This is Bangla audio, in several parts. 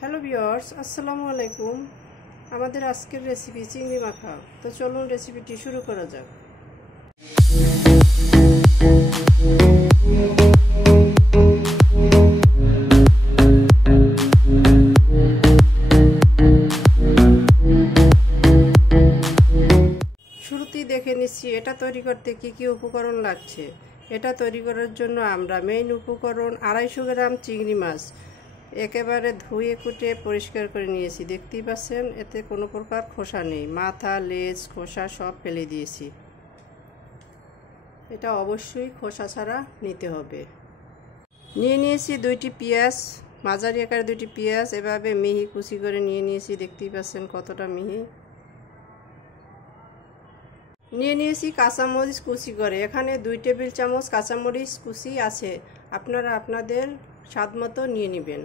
হ্যালো ভিউয়ার্স, আসসালামু আলাইকুম। আমাদের আজকের রেসিপি চিংড়ি মাখা। তো চলুন রেসিপিটি শুরু করা যাক। শুরুতেই দেখে নিচ্ছি এটা তৈরি করতে কি কি উপকরণ লাগছে। এটা তৈরি করার জন্য আমরা মেইন উপকরণ 250 গ্রাম চিংড়ি মাছ একেবারে ধুয়ে কুটে পরিষ্কার করে নিয়েছি। দেখতেই পাচ্ছেন এতে কোনো প্রকার খোসা নেই, মাথা লেজ খোসা সব ফেলে দিয়েছি। এটা অবশ্যই খোসা ছাড়া নিতে হবে। নিয়ে নিয়েছি 2টি পেঁয়াজ, মাঝারি আকারে 2টি পেঁয়াজ এভাবে মিহি কুচি করে নিয়ে নিয়েছি। দেখতেই পাচ্ছেন কতটা মিহি। নিয়ে নিয়েছি কাঁচামরিচ কুচি করে, এখানে 2 টেবিল চামচ কাঁচামরিচ কুচি আছে, আপনারা আপনাদের স্বাদ মতো নিয়ে নেবেন।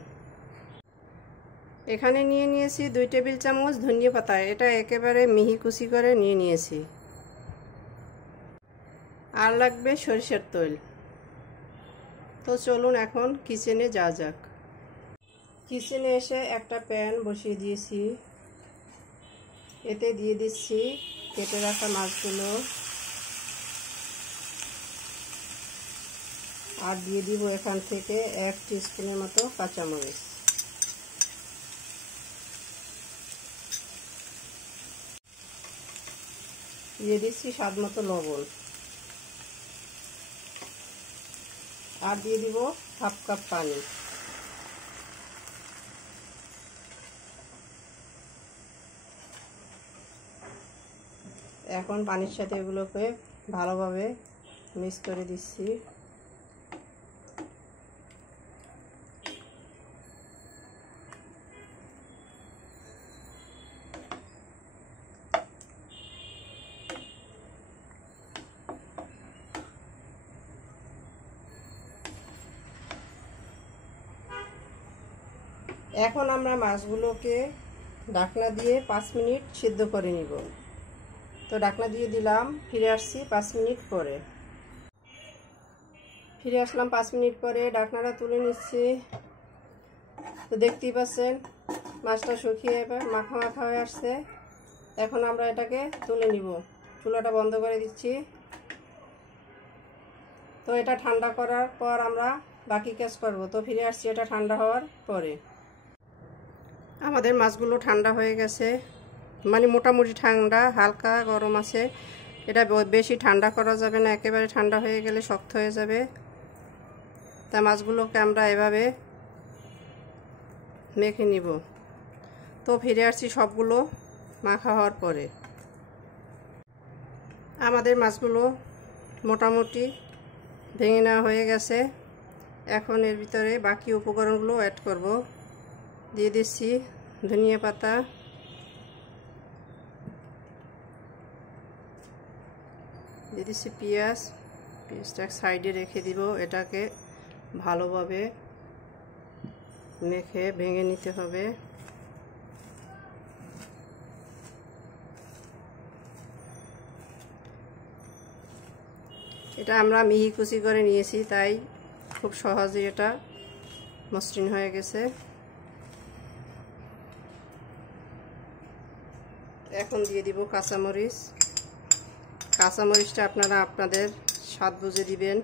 এখানে নিয়ে নিয়েছি 2 টেবিল চামচ ধনিয়া পাতা, এটা একেবারে মিহি কুচি করে নিয়ে নিয়েছি। আর লাগবে সরিষার তেল। তো চলুন এখন কিচেনে যাওয়া যাক। কিচেনে এসে একটা প্যান বসিয়ে দিয়েছি, এতে দিয়ে দিচ্ছি কেটে রাখা মাছগুলো, আর দিয়ে দিব এখান থেকে 1 টিস্পুনের মতো কাঁচামরিচ। দিয়ে দিচ্ছি স্বাদ মতো লবণ, আর দিয়ে দিব হাফ কাপ পানি। এখন পানির সাথে এগুলোকে ভালোভাবে মিক্স করে দিচ্ছি। এখন আমরা মাছগুলোকে ঢাকনা দিয়ে 5 মিনিট সিদ্ধ করে নিব। তো ঢাকনা দিয়ে দিলাম, ফিরে আসছি 5 মিনিট পরে। ফিরে আসলাম 5 মিনিট পরে, ঢাকনাটা তুলে নিচ্ছি। তো দেখতেই পাচ্ছেন মাছটা শুকিয়ে এবার মাখা মাখা হয়ে আসছে। এখন আমরা এটাকে তুলে নিব। চুলাটা বন্ধ করে দিচ্ছি। তো এটা ঠান্ডা করার পর আমরা বাকি কাজ করব। তো ফিরে আসছি এটা ঠান্ডা হওয়ার পরে। আমাদের মাছগুলো ঠান্ডা হয়ে গেছে, মানে মোটামুটি ঠান্ডা, হালকা গরম আছে। এটা বেশি ঠান্ডা করা যাবে না, একেবারে ঠান্ডা হয়ে গেলে শক্ত হয়ে যাবে। তা মাছগুলোকে আমরা এভাবে মেখে নিব। তো ফিরে আসছি সবগুলো মাখা হওয়ার পরে। আমাদের মাছগুলো মোটামুটি ভেঙে নেওয়া হয়ে গেছে। এখন এর ভিতরে বাকি উপকরণগুলো অ্যাড করব। দিয়ে দিচ্ছি ধনিয়া পাতা, দিয়ে দিচ্ছি পেঁয়াজটা সাইডে রেখে দিব। এটাকে ভালোভাবে মেখে ভেঙে নিতে হবে। এটা আমরা মিহি কুচি করে নিয়েছি, তাই খুব সহজেই এটা মসৃণ হয়ে গেছে। এখন দিয়ে দিব কাঁচামরিচটা আপনারা আপনাদের স্বাদ বুঝে দিবেন।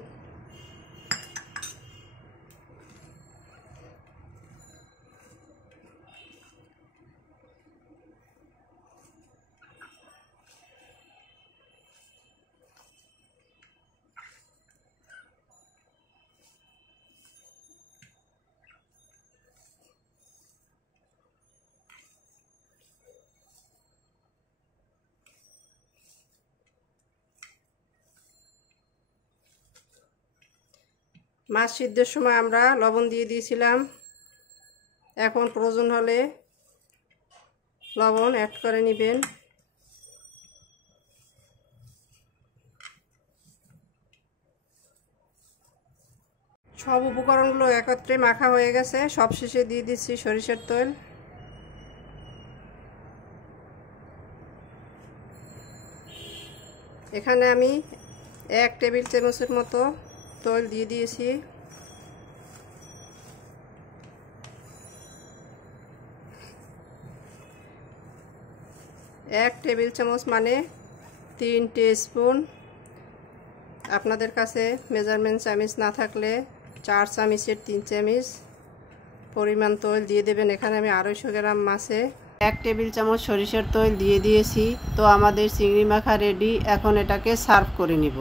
মাছ সিদ্ধের সময় আমরা লবণ দিয়ে দিয়েছিলাম, এখন প্রয়োজন হলে লবণ অ্যাড করে নেবেন। সব উপকরণগুলো একত্রে মাখা হয়ে গেছে। সবশেষে দিয়ে দিচ্ছি সরিষার তেল। এখানে আমি 1 টেবিল চামচের মতো তেল দিয়ে দিয়েছি। 1 টেবিল চামচ মানে 3 টিস্পুন। আপনাদের কাছে মেজারমেন্ট চামচ না থাকলে 4 চামচের 3 চামচ পরিমাণ তেল দিয়ে দেবেন। এখানে আমি 250 গ্রাম মাছে 1 টেবিল চামচ সরিষার তেল দিয়ে দিয়েছি। তো আমাদের চিংড়ি মাখা রেডি। এখন এটাকে সার্ভ করে নিব।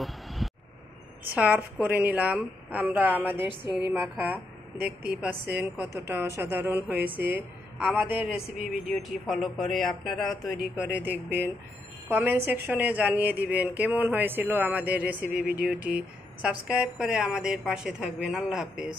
সার্ভ করে নিলাম আমরা আমাদের চিংড়ি মাখা। দেখতেই পাচ্ছেন কতটা অসাধারণ হয়েছে। আমাদের রেসিপি ভিডিওটি ফলো করে আপনারাও তৈরি করে দেখবেন। কমেন্ট সেকশনে জানিয়ে দিবেন কেমন হয়েছিল আমাদের রেসিপি ভিডিওটি। সাবস্ক্রাইব করে আমাদের পাশে থাকবেন। আল্লাহ হাফেজ।